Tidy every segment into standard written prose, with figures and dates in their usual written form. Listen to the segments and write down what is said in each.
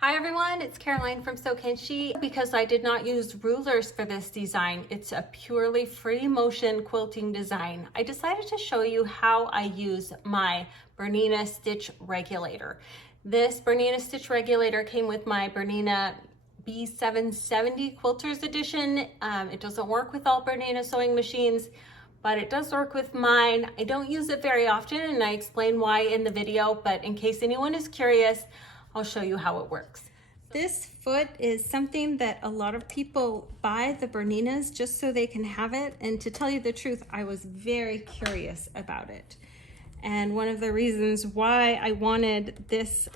Hi everyone, it's Caroline from Sew Kenshi. Because I did not use rulers for this design, it's a purely free motion quilting design. I decided to show you how I use my Bernina stitch regulator. This Bernina stitch regulator came with my Bernina B770 Quilters Edition. It doesn't work with all Bernina sewing machines, but it does work with mine. I don't use it very often and I explain why in the video, but in case anyone is curious, I'll show you how it works. This foot is something that a lot of people buy the Berninas just so they can have it. And to tell you the truth, I was very curious about it. And one of the reasons why I wanted this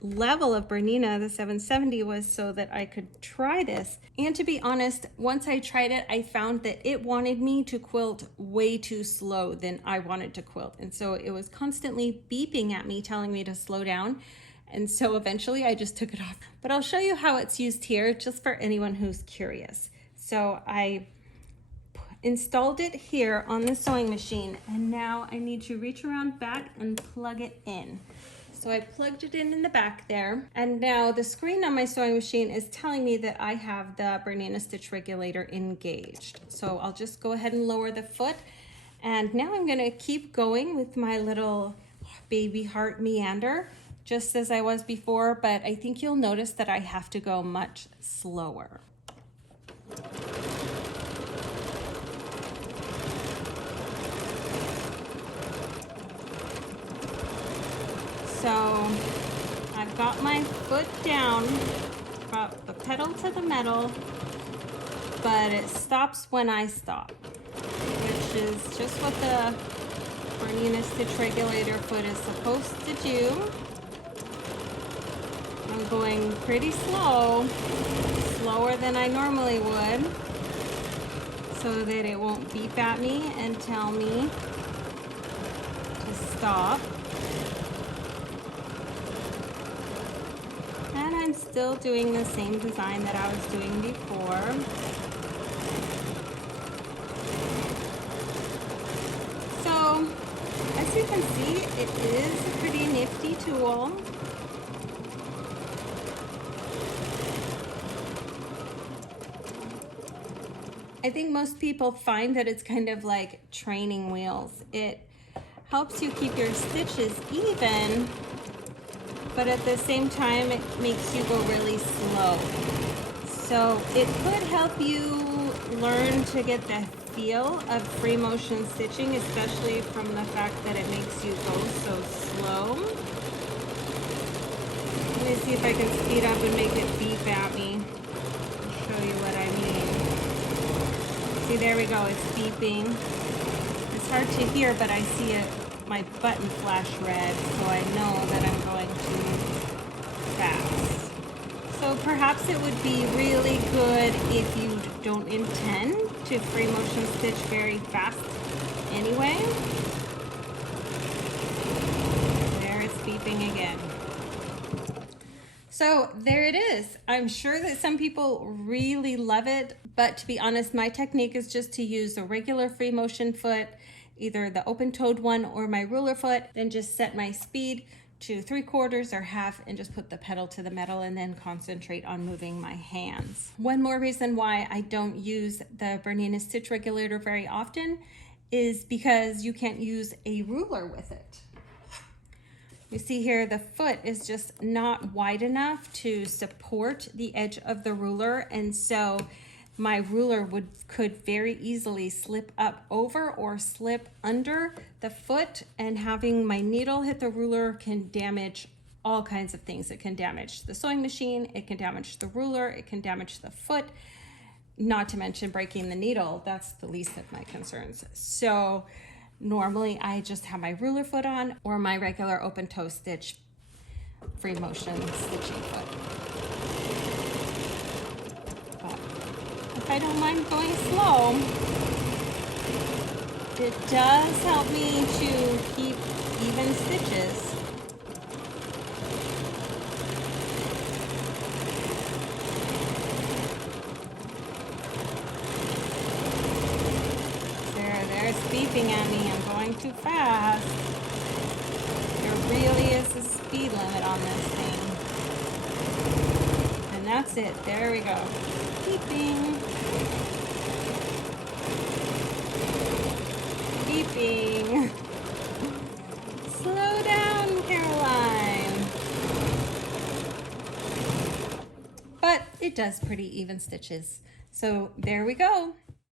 level of Bernina, the 770, was so that I could try this. And to be honest, once I tried it, I found that it wanted me to quilt way too slow than I wanted to quilt. And so it was constantly beeping at me, telling me to slow down. And so eventually I just took it off. But I'll show you how it's used here just for anyone who's curious. So I installed it here on the sewing machine, and now I need to reach around back and plug it in. So I plugged it in the back there, and now the screen on my sewing machine is telling me that I have the Bernina stitch regulator engaged. So I'll just go ahead and lower the foot, and now I'm going to keep going with my little baby heart meander, just as I was before, but I think you'll notice that I have to go much slower. So I've got my foot down, got the pedal to the metal, but it stops when I stop, which is just what the Bernina stitch regulator foot is supposed to do. I'm going pretty slow, slower than I normally would, so that it won't beep at me and tell me to stop. And I'm still doing the same design that I was doing before. So, as you can see, it is a pretty nifty tool. I think most people find that it's kind of like training wheels. It helps you keep your stitches even, but at the same time, it makes you go really slow. So it could help you learn to get the feel of free motion stitching, especially from the fact that it makes you go so slow. Let me see if I can speed up and make it beep at me. I'll show you what I mean. See, there we go, it's beeping. It's hard to hear, but I see it, my button flash red, so I know that I'm going too fast. So perhaps it would be really good if you don't intend to free motion stitch very fast anyway. There it's beeping again. So there it is. I'm sure that some people really love it, but to be honest, my technique is just to use a regular free motion foot, either the open-toed one or my ruler foot, then just set my speed to 3/4 or half and just put the pedal to the metal and then concentrate on moving my hands. One more reason why I don't use the Bernina stitch regulator very often is because you can't use a ruler with it. You see here, the foot is just not wide enough to support the edge of the ruler, and so my ruler could very easily slip up over or slip under the foot, and having my needle hit the ruler can damage all kinds of things. It can damage the sewing machine, it can damage the ruler, it can damage the foot, not to mention breaking the needle. That's the least of my concerns. So normally I just have my ruler foot on or my regular open toe stitch free motion stitching foot. But if I don't mind going slow, it does help me to keep even stitches. It's beeping at me. I'm going too fast. There really is a speed limit on this thing. That's it. There we go. Keeping. Keeping. Slow down, Caroline. But it does pretty even stitches. So there we go.